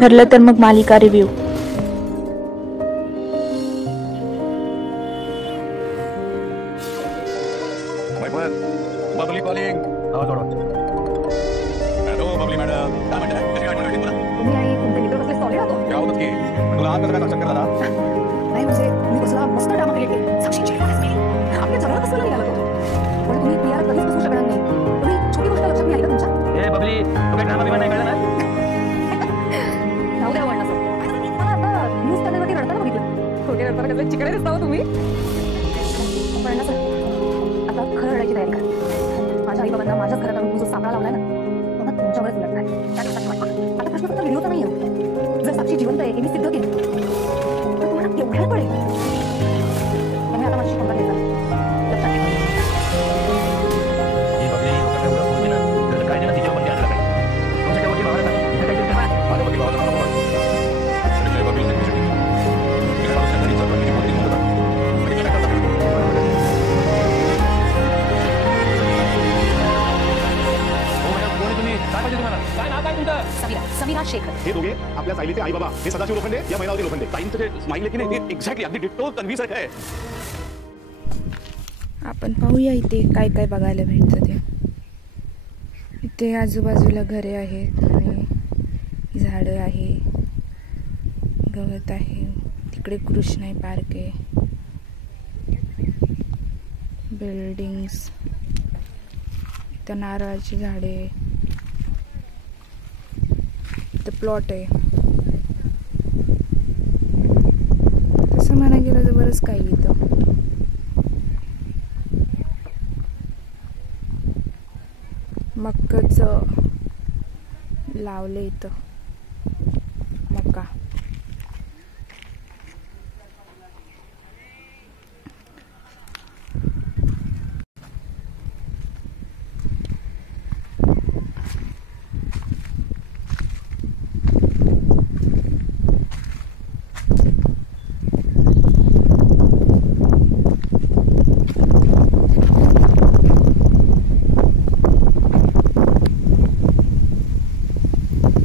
ठरलं तर मग मालिका रिव्ह्यू. बबली कॉलिंग. आवाज वाढवा. हॅलो बबली मॅडम, काय म्हणताय? कशी आठवण आली मला? तुम्ही आणि तुमचे मित्र कसले सॉलिड आहात. काय होतं की तुला आज कसं काय लक्षात झाला? नाही म्हणजे मी कसला मस्त ड्रामा क्रिएट केला. साक्षीची आपल्या जगाला कसं निघाला तो. पण तुम्ही प्रियाला कधीच फसवू शकणार नाही. तुम्ही छोटी गोष्ट लक्षात नाही आली का तुमच्या? ए बबली, तू काय ड्रामा बिमा नाही कळलं ना? जाऊ द्या वळण असं. मी तुम्हाला आता न्यूज चॅनलवरती रडताना बघितलं. खोटे रडताना कसले चिकणे दिसता तुम्ही. पण ना सर, आता खरं रडायची तयारी करा. माझ्या आई बाबांना माझ्याच घरात आणून जो सापळा लावलाय ना, तो ना तुमच्यावरच उलटणार. आता प्रश्न फक्त व्हिडिओचा नाही आहे. जर साक्षी जिवंत आहे हे मी सिद्ध केलं तर तुम्हाला केवढ्यात पडेल. त्यामुळे आता माझी शंका घ्यायचा लक्षात ठेवा. ए बबली, लोकांना एवढं बोलू दे ना. जर काय देणार तिच्यावर बंदी आणलं पाहिजे. तुमच्या वकील भावाला सांग. इथं काहीतरी करा. माझ्या वकील भावाचा नाव बोल. सगळे वकील सिक्युरिटी. तिकडे माणूस घरी चौकशी किती बोलती म्हणतात. म्हणजे काय करतात? हो मॅडम, कोण आहे तुम्ही? काय पाहिजे तुम्हाला? काय नाव काय तुमचं? समीरा शेखर. हे दोघे आपल्या सायलीचे आई बाबा हे सदाशिव लोखंडे या महिलावती लोखंडे. ताईंचं जे स्माईल आहे की नाही ते एक्झॅक्टली अगदी डिट्टो तन्वीसारखं आहे. आपण पाहूया इथे काय काय बघायला भेटतं ते. इथे आजूबाजूला घरे आहेत आणि झाडं आहे, गवत आहे. तिकडे कृष्णाई पार्क आहे, बिल्डिंग्स, इथं नारळाची झाडे, इथं प्लॉट आहे. तसं म्हणा गेलं तर बरंच काही इथं. मक्काचं लावले इथं, मका.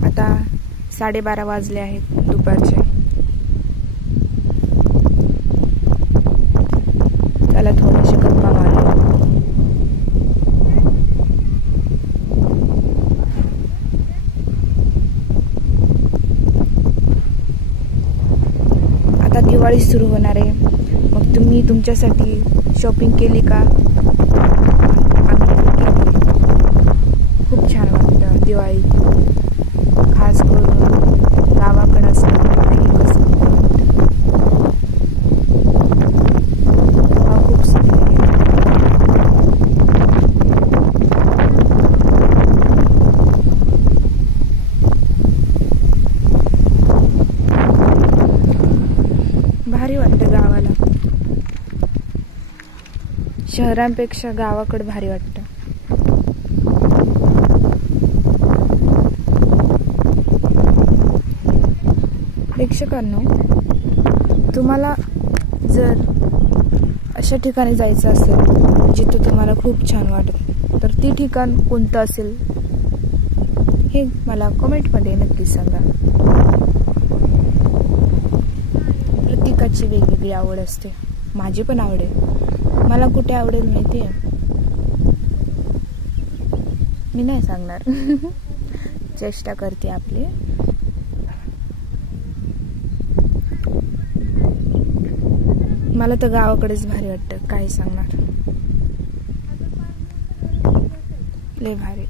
आता 12:30 वाजले आहेत दुपारचे. त्याला थोडीशी गप्पा मारू. आता दिवाळी सुरू होणार आहे. मग तुम्ही तुमच्यासाठी शॉपिंग केली का? आम्ही केली. खूप छान वाटतं दिवाळी, खास करून गावाकडे असताना कसं खूप सुंदर आहे. भारी वाटतं गावाला. शहरांपेक्षा गावाकडे भारी वाटतं. प्रेक्षकांनो, तुम्हाला जर अशा ठिकाणी जायचं असेल जिथे तुम्हाला खूप छान वाटत, तर ती ठिकाण कोणतं असेल हे मला कमेंटमध्ये नक्की सांगा. प्रत्येकाची वेगवेगळी आवड असते. माझी पण आवड आहे. मला कुठे आवडेल माहिती आहे? मी नाही सांगणार. चेष्टा करते आपली. मला तर गावाकडेच भारी वाटतं. काय सांगणार, लय भारी.